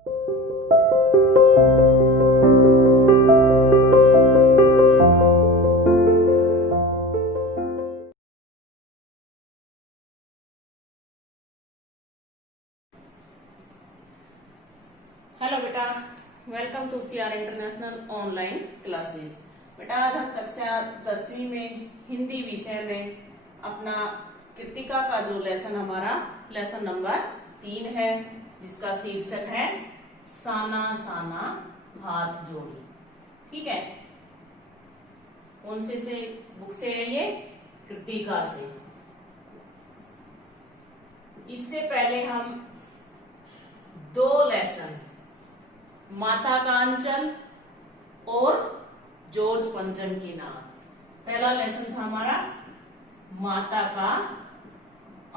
Hello बेटा, welcome to CR international online classes. बेटा आज हम कक्षा 10वीं में हिंदी विषय में अपना कृतिका का जो लेसन हमारा लेसन नंबर 3 है, जिसका शीर्षक है साना साना हाथ जोड़ी। ठीक है, कौन से बुक से है ये? कृतिका से। इससे पहले हम 2 लेसन माता का अंचल और जॉर्ज पंचम की नाव। पहला लेसन था हमारा माता का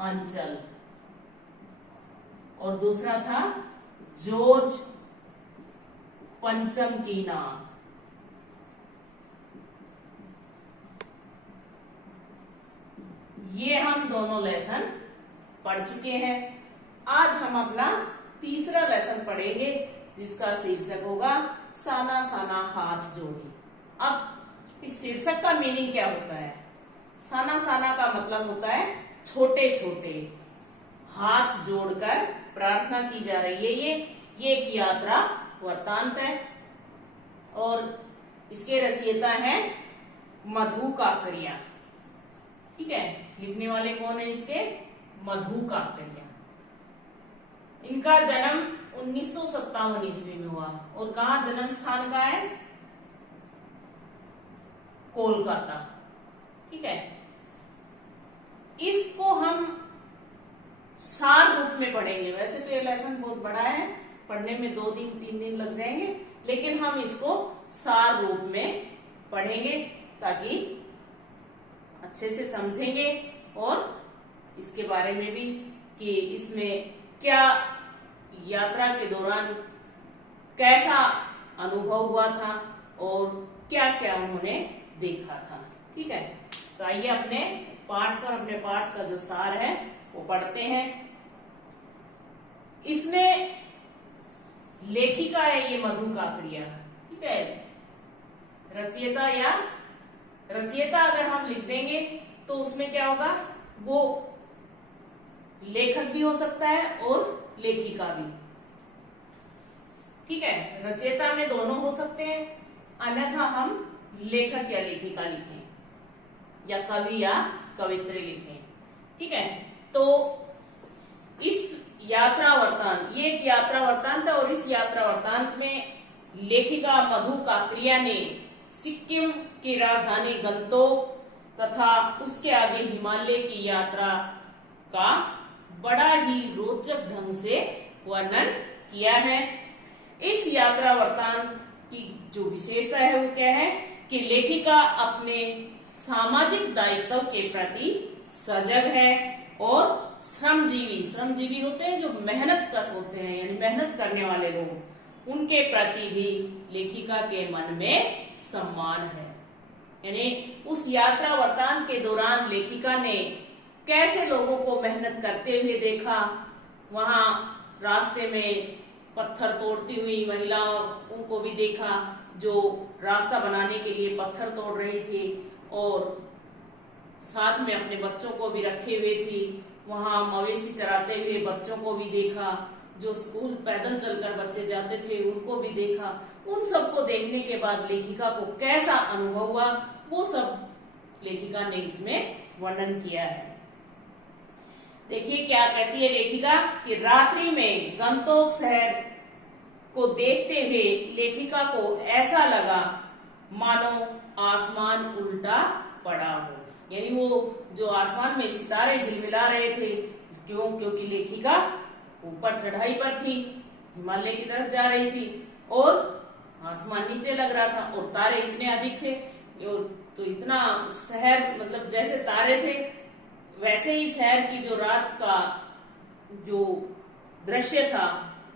अंचल और दूसरा था जॉर्ज पंचम की नाव। ये हम दोनों लेसन पढ़ चुके हैं। आज हम अपना तीसरा लेसन पढ़ेंगे, जिसका शीर्षक होगा साना साना हाथ जोड़ी। अब इस शीर्षक का मीनिंग क्या होता है? साना साना का मतलब होता है छोटे छोटे हाथ जोड़कर प्रार्थना की जा रही है। ये एक यात्रा वृत्तांत है और इसके रचयिता है मधु काकरिया। ठीक है, लिखने वाले कौन है इसके? मधु काकरिया। इनका जन्म 1957 ईस्वी में हुआ और कहा जन्म स्थान का है? कोलकाता। ठीक है, इसको हम सार रूप में पढ़ेंगे। वैसे तो ये लेसन बहुत बड़ा है, पढ़ने में 2 दिन 3 दिन लग जाएंगे, लेकिन हम इसको सार रूप में पढ़ेंगे ताकि अच्छे से समझेंगे और इसके बारे में भी कि इसमें क्या यात्रा के दौरान कैसा अनुभव हुआ था और क्या क्या उन्होंने देखा था। ठीक है, तो आइए अपने पाठ का जो सार है वो पढ़ते हैं। इसमें लेखिका है ये मधु काकरिया। ठीक है, रचयिता अगर हम लिख देंगे तो उसमें क्या होगा? वो लेखक भी हो सकता है और लेखिका भी। ठीक है, रचयिता में दोनों हो सकते हैं, अन्यथा हम लेखक या लेखिका लिखें या कवि या कवित्री लिखें। ठीक है, तो इस यात्रा वृत्तांत, ये एक यात्रा वृत्तांत है और इस यात्रा वृत्तांत में लेखिका मधु काकरिया ने सिक्किम की राजधानी गंगटोक तथा उसके आगे हिमालय की यात्रा का बड़ा ही रोचक ढंग से वर्णन किया है। इस यात्रा वृत्तांत की जो विशेषता है वो क्या है कि लेखिका अपने सामाजिक दायित्व के प्रति सजग है और श्रमजीवी होते हैं जो मेहनत कश होते हैं, यानी मेहनत करने वाले लोग, उनके प्रति भी लेखिका के मन में सम्मान है। यानी उस यात्रा वृत्तांत के दौरान लेखिका ने कैसे लोगों को मेहनत करते हुए देखा। वहां रास्ते में पत्थर तोड़ती हुई महिलाओं को भी देखा जो रास्ता बनाने के लिए पत्थर तोड़ रही थी और साथ में अपने बच्चों को भी रखे हुए थी। वहां मवेशी चराते हुए बच्चों को भी देखा, जो स्कूल पैदल चलकर बच्चे जाते थे उनको भी देखा। उन सबको देखने के बाद लेखिका को कैसा अनुभव हुआ वो सब लेखिका ने इसमें वर्णन किया है। देखिए क्या कहती है लेखिका कि रात्रि में गंगटोक शहर को देखते हुए लेखिका को ऐसा लगा मानो आसमान उल्टा पड़ा हो। यानी वो जो आसमान में सितारे झिलमिला रहे थे, क्योंकि लेखिका ऊपर चढ़ाई पर थी, हिमालय की तरफ जा रही थी और आसमान नीचे लग रहा था और तारे इतने अधिक थे, तो इतना शहर मतलब जैसे तारे थे वैसे ही शहर की जो रात का जो दृश्य था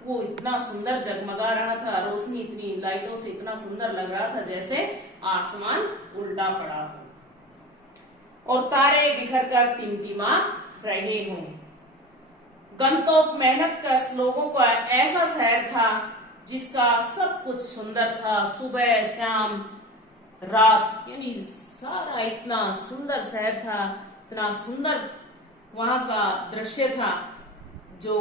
वो इतना सुंदर जगमगा रहा था, रोशनी इतनी लाइटों से इतना सुंदर लग रहा था जैसे आसमान उल्टा पड़ा हो और तारे बिखर कर टिमटिमा रहे हों। गंतोक मेहनत कश लोगों का ऐसा शहर था जिसका सब कुछ सुंदर था, सुबह शाम रात, यानी सारा इतना सुंदर शहर था, इतना सुंदर वहां का दृश्य था जो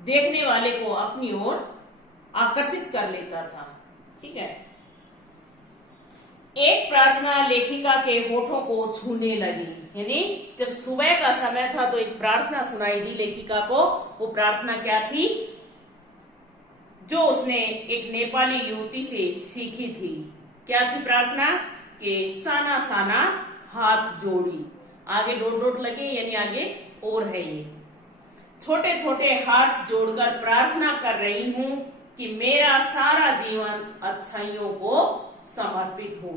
देखने वाले को अपनी ओर आकर्षित कर लेता था। ठीक है। एक प्रार्थना लेखिका के होठों को छूने लगी, यानी जब सुबह का समय था तो एक प्रार्थना सुनाई दी लेखिका को। वो प्रार्थना क्या थी? जो उसने एक नेपाली युवती से सीखी थी। क्या थी प्रार्थना? कि साना साना हाथ जोड़ी, आगे डोट डोट लगे यानी आगे और है ये, छोटे छोटे हाथ जोड़कर प्रार्थना कर रही हूं कि मेरा सारा जीवन अच्छाइयों को समर्पित हो।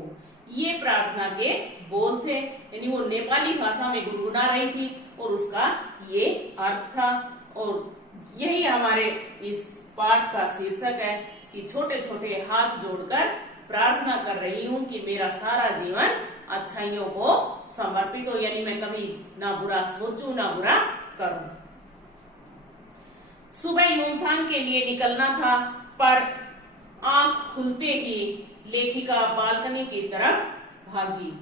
ये प्रार्थना के बोल थे, यानी वो नेपाली भाषा में गुनगुना रही थी और उसका ये अर्थ था। और यही हमारे इस पाठ का शीर्षक है कि छोटे छोटे हाथ जोड़कर प्रार्थना कर रही हूं कि मेरा सारा जीवन अच्छाइयों को समर्पित हो, यानी मैं कभी ना बुरा सोचूं ना बुरा करूं। सुबह यूमथांग के लिए निकलना था, पर आंख खुलते ही लेखिका बालकनी की तरफ भागी।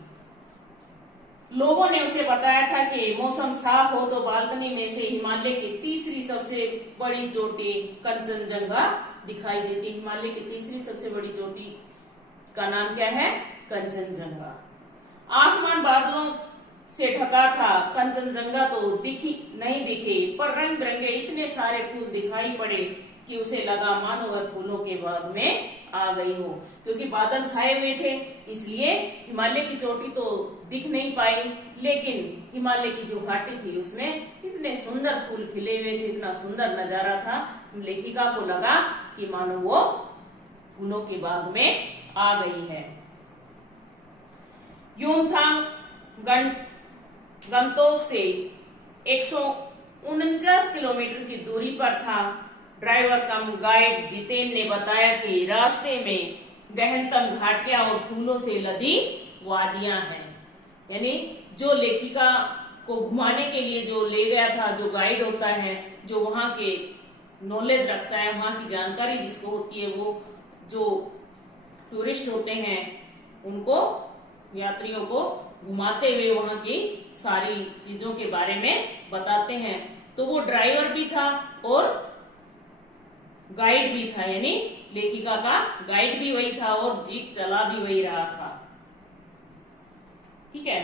लोगों ने उसे बताया था कि मौसम साफ हो तो बालकनी में से हिमालय की तीसरी सबसे बड़ी चोटी कंचनजंगा दिखाई देती। हिमालय की तीसरी सबसे बड़ी चोटी का नाम क्या है? कंचनजंगा। आसमान बादलों से ढका था, कंचनजंगा तो नहीं दिखे, पर रंग बिरंगे इतने सारे फूल दिखाई पड़े कि उसे लगा मानो वह फूलों के बाग में आ गई हो। क्योंकि बादल छाए हुए थे इसलिए हिमालय की चोटी तो दिख नहीं पाई, लेकिन हिमालय की जो घाटी थी उसमें इतने सुंदर फूल खिले हुए थे, इतना सुंदर नजारा था। लेखिका को लगा कि मानो वो फूलों के बाग में आ गई है। यूमथांग गंतोक से 149 किलोमीटर की दूरी पर था। ड्राइवर कम गाइड जितेन ने बताया कि रास्ते में गहनतम घाटियां और फूलों से लदी वादियां हैं। यानी जो लेखिका को घुमाने के लिए जो ले गया था, जो गाइड होता है, जो वहां के नॉलेज रखता है, वहां की जानकारी जिसको होती है, वो जो टूरिस्ट होते हैं उनको, यात्रियों को घुमाते हुए वहां की सारी चीजों के बारे में बताते हैं। तो वो ड्राइवर भी था और गाइड भी था, यानी लेखिका का गाइड भी वही था और जीप चला भी वही रहा था। ठीक है।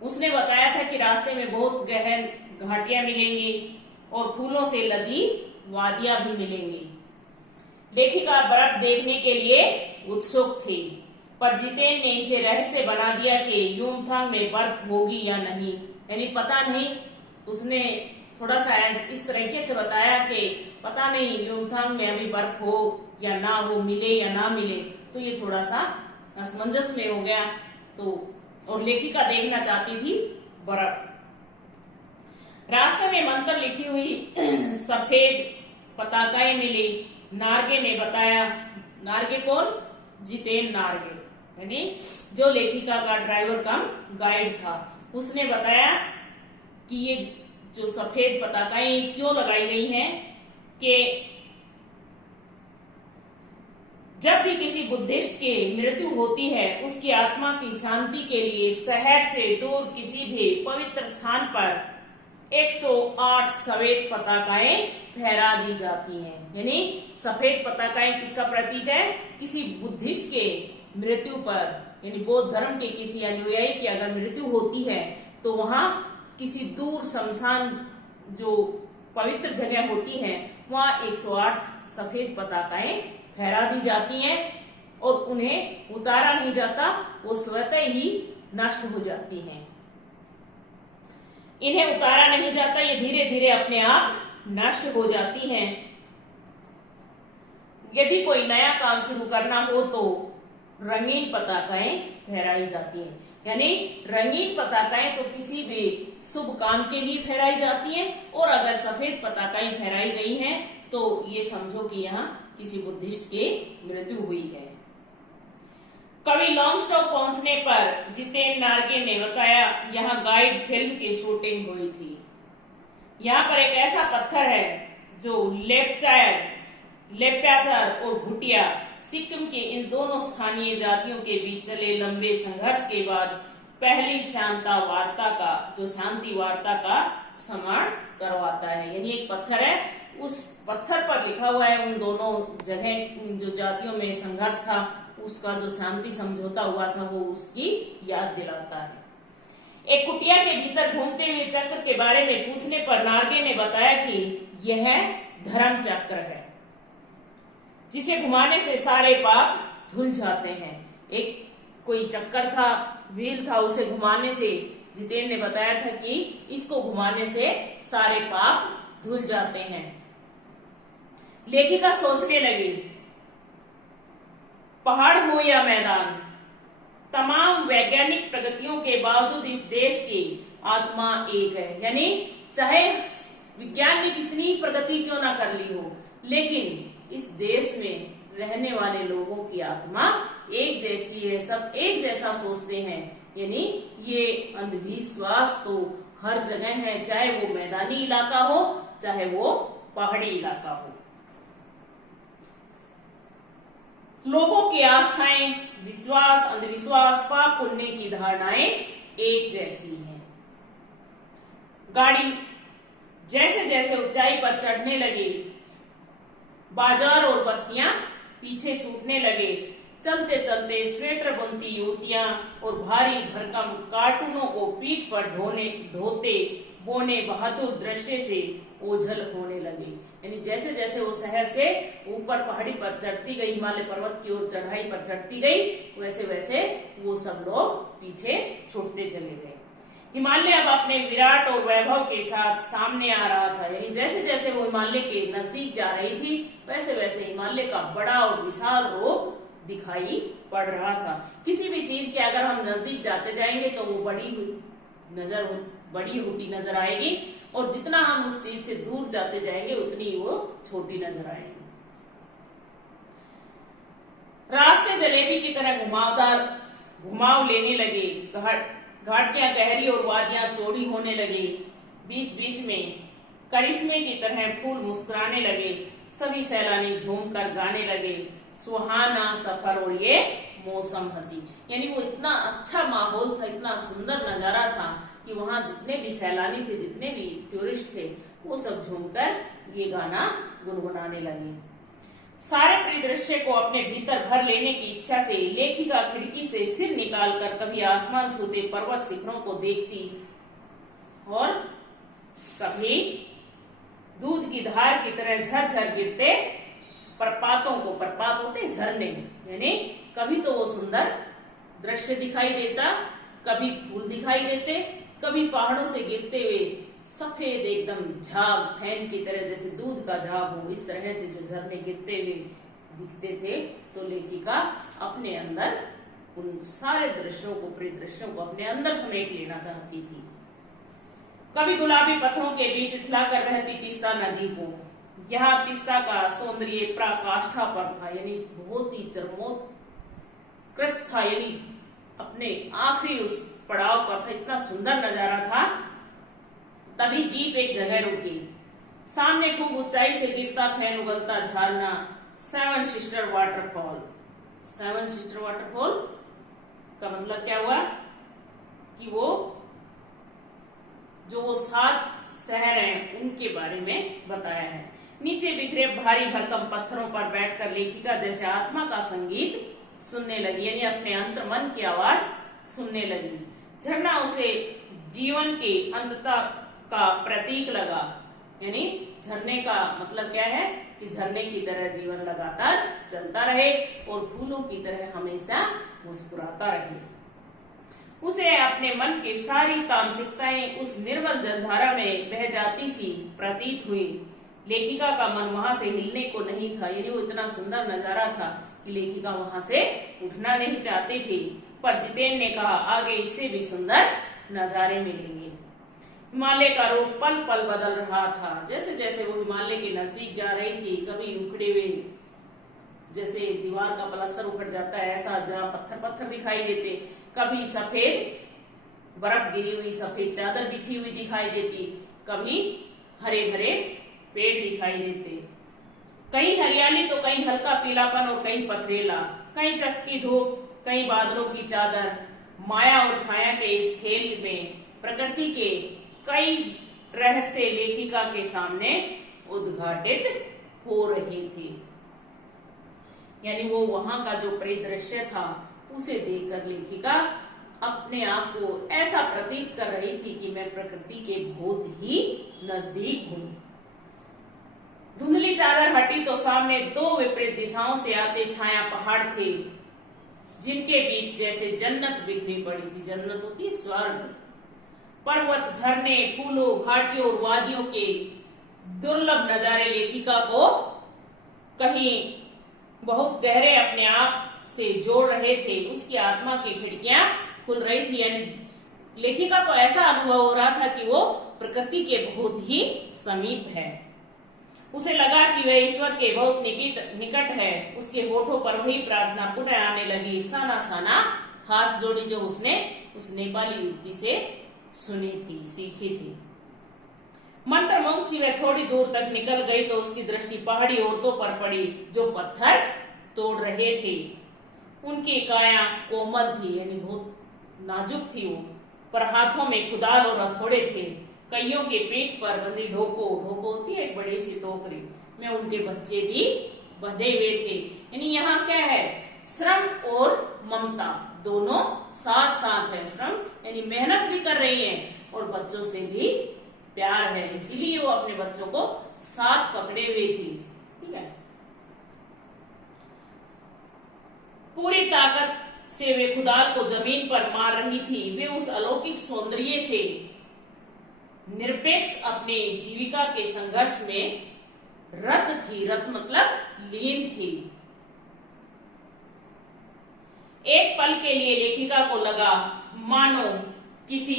उसने बताया था कि रास्ते में बहुत गहन घाटियां मिलेंगी और फूलों से लदी वादियां भी मिलेंगी। लेखिका बर्फ देखने के लिए उत्सुक थी, पर जितेन ने इसे रहस्य बना दिया कि यूमथांग में बर्फ होगी या नहीं, यानी पता नहीं। उसने थोड़ा सा इस तरीके से बताया कि पता नहीं यूमथांग में अभी बर्फ हो या ना हो, मिले या ना मिले, तो ये थोड़ा सा असमंजस में हो गया। तो और लेखिका देखना चाहती थी बर्फ। रास्ते में मंत्र लिखी हुई सफेद पताकाएं मिली। नार्गे ने बताया, नार्गे कौन? जितेन नार्गे, यानी जो लेखिका का ड्राइवर कम गाइड था। उसने बताया कि ये जो सफेद पताकाएं क्यों लगाई गई हैं कि जब भी किसी बुद्धिस्ट की मृत्यु होती है, उसकी आत्मा की शांति के लिए शहर से दूर किसी भी पवित्र स्थान पर 108 सफेद पताकाएं फहरा दी जाती हैं। यानी सफेद पताकाएं किसका प्रतीक है? किसी बुद्धिस्ट के मृत्यु पर, यानी बौद्ध धर्म के किसी अनुयायी की अगर मृत्यु होती है तो वहां किसी दूर शमशान जो पवित्र जगह होती है वहां 108 सफेद पताकाएं फहरा दी जाती हैं और उन्हें उतारा नहीं जाता, वो स्वतः ही नष्ट हो जाती हैं। इन्हें उतारा नहीं जाता, ये धीरे धीरे अपने आप नष्ट हो जाती हैं। यदि कोई नया काम शुरू करना हो तो रंगीन पताकाएं फहराई जाती हैं। यानी रंगीन पताकाएं तो किसी भी शुभ काम के लिए फहराई जाती हैं, और अगर सफेद पताकाएं फहराई गई हैं तो ये समझो कि यहाँ किसी बुद्धिस्ट की मृत्यु हुई है। कवि लॉन्गस्टॉक पहुंचने पर जितेन नार्गे ने बताया, यहाँ गाइड फिल्म की शूटिंग हुई थी। यहाँ पर एक ऐसा पत्थर है जो लेप्चाचर और भूटिया सिक्किम के इन दोनों स्थानीय जातियों के बीच चले लंबे संघर्ष के बाद पहली शांति वार्ता का स्मरण करवाता है। यानी एक पत्थर है, उस पत्थर पर लिखा हुआ है उन दोनों जगह जो जातियों में संघर्ष था उसका जो शांति समझौता हुआ था वो उसकी याद दिलाता है। एक कुटिया के भीतर घूमते हुए चक्र के बारे में पूछने पर नार्गे ने बताया कि यह धर्म चक्र है जिसे घुमाने से सारे पाप धुल जाते हैं। एक कोई चक्कर था, व्हील था, उसे घुमाने से जितेंद्र ने बताया था कि इसको घुमाने से सारे पाप धुल जाते हैं। लेखिका सोचने लगी, पहाड़ हो या मैदान, तमाम वैज्ञानिक प्रगतियों के बावजूद इस देश की आत्मा एक है। यानी चाहे विज्ञान ने कितनी प्रगति क्यों ना कर ली हो, लेकिन इस देश में रहने वाले लोगों की आत्मा एक जैसी है, सब एक जैसा सोचते हैं। यानी ये अंधविश्वास तो हर जगह है, चाहे वो मैदानी इलाका हो चाहे वो पहाड़ी इलाका हो। लोगों की आस्थाएं, विश्वास, अंधविश्वास, पाप पुण्य की धारणाएं एक जैसी हैं। गाड़ी जैसे जैसे ऊंचाई पर चढ़ने लगी, बाजार और बस्तियां पीछे छूटने लगे। चलते चलते स्वेटर बुनती युवतियां और भारी भरकम कार्टूनों को पीठ पर ढोते बोने बहादुर दृश्य से ओझल होने लगे। यानी जैसे जैसे वो शहर से ऊपर पहाड़ी पर चढ़ती गई, हिमालय पर्वत की ओर चढ़ाई पर चढ़ती गई, वैसे वैसे वो सब लोग पीछे छूटते चले गए। हिमालय अब अपने विराट और वैभव के साथ सामने आ रहा था। यानी जैसे जैसे वो हिमालय के नजदीक जा रही थी वैसे वैसे हिमालय का बड़ा और विशाल रूप दिखाई पड़ रहा था। किसी भी चीज के अगर हम नजदीक जाते जाएंगे तो वो बड़ी होती नजर आएगी, और जितना हम उस चीज से दूर जाते जाएंगे उतनी वो छोटी नजर आएगी। रास्ते जलेबी की तरह घुमाव लेने लगे, घाटियां गहरी और वादियां चौड़ी होने लगी। बीच बीच में करिश्मे की तरह फूल मुस्कुराने लगे। सभी सैलानी झूम कर गाने लगे, सुहाना सफर और ये मौसम हंसी। यानी वो इतना अच्छा माहौल था, इतना सुंदर नजारा था कि वहां जितने भी सैलानी थे, जितने भी टूरिस्ट थे, वो सब झूमकर ये गाना गुनगुनाने लगे। सारे परिदृश्य को अपने भीतर भर लेने की इच्छा से लेखिका खिड़की से सिर निकालकर कभी आसमान छूते पर्वत शिखरों को देखती और कभी दूध की धार की तरह झरझर गिरते प्रपातों को, प्रपात होते झरने, यानी कभी तो वो सुंदर दृश्य दिखाई देता, कभी फूल दिखाई देते, कभी पहाड़ों से गिरते हुए सफेद एकदम झाग फैन की तरह, जैसे दूध का झाग हो, इस तरह से जो झरने गिरते हुए दिखते थे। तो लेखिका अपने अंदर उन सारे दृश्यों को, परिदृश्यों को अपने अंदर समेट लेना चाहती थी। कभी गुलाबी पत्थरों के बीच उथलाकर बहती तीस्ता नदी को, यहाँ तीस्ता का सौंदर्य पराकाष्ठा पर था, यानी बहुत ही चरमोत्कृष्ट था, यानी अपने आखिरी उस पड़ाव पर था, इतना सुंदर नजारा था। तभी जीप एक जगह रुकी, सामने खूब ऊंचाई से गिरता फैन उगलता झरना, seven sister waterfall. Seven sister waterfall का मतलब क्या हुआ कि वो 7 शहर हैं उनके बारे में बताया है। नीचे बिखरे भारी भरकम पत्थरों पर बैठकर लेखिका जैसे आत्मा का संगीत सुनने लगी, यानी अपने अंतर मन की आवाज सुनने लगी। झरना उसे जीवन के अंतता का प्रतीक लगा, यानी झरने का मतलब क्या है कि झरने की तरह जीवन लगातार चलता रहे और फूलों की तरह हमेशा मुस्कुराता रहे। उसे अपने मन की सारी तामसिकताएं उस निर्मल जलधारा में बह जाती सी प्रतीत हुई। लेखिका का मन वहां से हिलने को नहीं था, यानी वो इतना सुंदर नजारा था कि लेखिका वहां से उठना नहीं चाहती थी। पर जितेंद्र ने कहा, आगे इससे भी सुंदर नजारे मिलेंगे। हिमालय का रूप पल पल बदल रहा था। जैसे जैसे वो हिमालय के नजदीक जा रही थी, कभी उखड़े हुए जैसे दीवार का प्लास्टर उखड़ जाता है ऐसा जहाँ पत्थर पत्थर दिखाई देते, कभी सफेद बर्फ गिरी हुई सफेद चादर बिछी हुई दिखाई देती, कभी हरे भरे पेड़ दिखाई देते, कहीं हरियाली तो कहीं हल्का पीलापन और कहीं पथरीला, कहीं चटकी धूप, कहीं बादलों की चादर। माया और छाया के इस खेल में प्रकृति के कई रहस्य लेखिका के सामने उद्घाटित हो रहे थे। यानी वो वहां का जो परिदृश्य था उसे देखकर लेखिका अपने आप को ऐसा प्रतीत कर रही थी कि मैं प्रकृति के बहुत ही नजदीक हूं। धुंधली चादर हटी तो सामने दो विपरीत दिशाओं से आते छाया पहाड़ थे, जिनके बीच जैसे जन्नत बिखरी पड़ी थी। जन्नत होती है स्वर्ग। पर्वत, झरने, फूलों, घाटियों और वादियों के दुर्लभ नजारे लेखिका को कहीं बहुत गहरे अपने आप से जोड़ रहे थे। उसकी आत्मा की खिड़कियां खुल रही थी। यानी लेखिका को ऐसा अनुभव हो रहा था कि वो प्रकृति के बहुत ही समीप है। उसे लगा कि वह ईश्वर के बहुत निकट है। उसके होठों पर वही प्रार्थना पुनः आने लगी, साना साना हाथ जोड़ी, जो उसने उस नेपाली युवती से सुनी थी, सीखी थी। मंत्रमुग्ध सी वह थोड़ी दूर तक निकल गई तो उसकी दृष्टि पहाड़ी औरतों पर पड़ी जो पत्थर तोड़ रहे थे। उनकी काया कोमल थी, यानी बहुत नाजुक थी वो, पर हाथों में कुदाल और हथौड़े थे। कईयों के पीठ पर बंधी ढोको होती है एक बड़ी सी टोकरी में उनके बच्चे भी बंधे हुए थे। यानी यहाँ क्या है, श्रम और ममता दोनों साथ साथ है। श्रम यानी मेहनत भी कर रही है और बच्चों से भी प्यार है, इसीलिए वो अपने बच्चों को साथ पकड़े हुए थी। ठीक है, पूरी ताकत से वे खुदाल को जमीन पर मार रही थी। वे उस अलौकिक सौंदर्य से निरपेक्ष अपने जीविका के संघर्ष में रत थी। रत मतलब लीन थी। एक पल के लिए लेखिका को लगा मानो किसी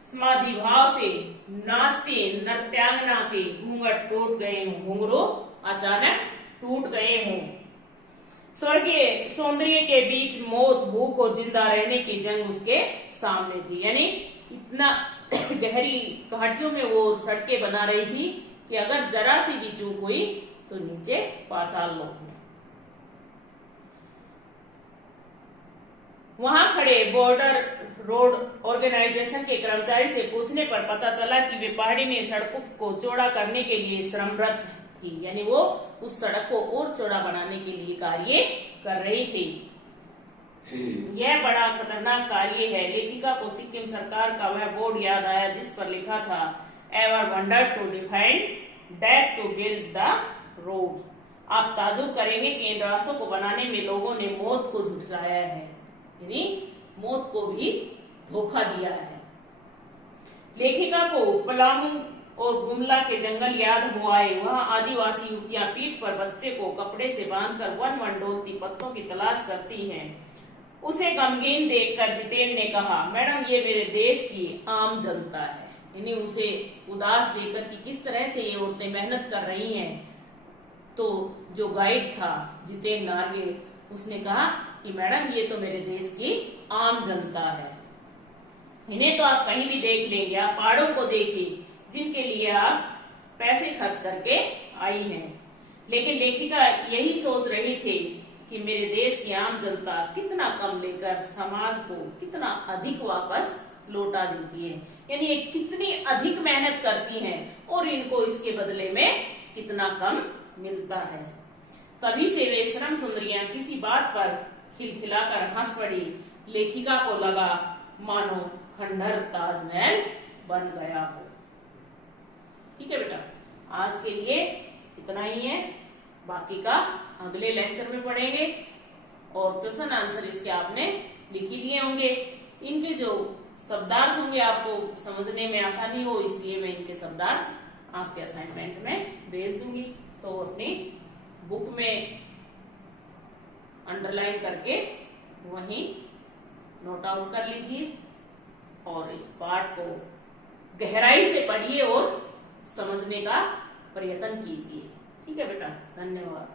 समाधि भाव से नाचते नृत्यांगना के घूंघट टूट गए हों, घुंघरू अचानक टूट गए हों। स्वर्गीय सौंदर्य के बीच मौत, भूख और जिंदा रहने की जंग उसके सामने थी। यानी इतना गहरी घाटियों में वो सड़कें बना रही थी कि अगर जरा सी भी चूक हुई तो नीचे पाताल लोक में। वहां खड़े बॉर्डर रोड ऑर्गेनाइजेशन के कर्मचारी से पूछने पर पता चला कि वे पहाड़ी में सड़कों को चौड़ा करने के लिए श्रमरत थी। यानी वो उस सड़क को और चौड़ा बनाने के लिए कार्य कर रही थी। यह बड़ा खतरनाक कार्य है। लेखिका को सिक्किम सरकार का वह बोर्ड याद आया जिस पर लिखा था, ever wonder to defined date to build the road. आप ताजुब करेंगे कि इन रास्तों को बनाने में लोगों ने मौत को झुठलाया है, यानी मौत को भी धोखा दिया है। लेखिका को पलामू और गुमला के जंगल याद हो आए। वहां आदिवासी युवतियां पीठ पर बच्चे को कपड़े से बांधकर वन वन डोलती पत्तों की तलाश करती हैं। उसे गमगीन देखकर जितेन ने कहा, मैडम ये मेरे देश की आम जनता है। यानी उसे उदास देखकर कि किस तरह से ये औरतें मेहनत कर रही हैं, तो जो गाइड था जितेन नार्गे, उसने कहा कि मैडम ये तो मेरे देश की आम जनता है, इन्हें तो आप कहीं भी देख लेंगे। आप पहाड़ों को देखिए जिनके लिए आप पैसे खर्च करके आई हैं। लेकिन लेखिका यही सोच रही थी कि मेरे देश की आम जनता कितना कम लेकर समाज को कितना अधिक वापस लौटा देती है। यानी ये कितनी अधिक मेहनत करती हैं और इनको इसके बदले में कितना कम मिलता है। तभी से वे श्रम सुंदरियां किसी बात पर खिलखिलाकर हंस पड़ी। लेखिका को लगा मानो खंडहर ताजमहल बन गया हो। ठीक है बेटा, आज के लिए इतना ही है, बाकी का अगले लेक्चर में पढ़ेंगे। और क्वेश्चन आंसर इसके आपने लिख ही लिए होंगे। इनके जो शब्दार्थ होंगे आपको समझने में आसानी हो, इसलिए मैं इनके शब्दार्थ आपके असाइनमेंट में भेज दूंगी। तो अपनी बुक में अंडरलाइन करके वहीं नोट आउट कर लीजिए और इस पाठ को गहराई से पढ़िए और समझने का प्रयत्न कीजिए। ठीक है बेटा, धन्यवाद।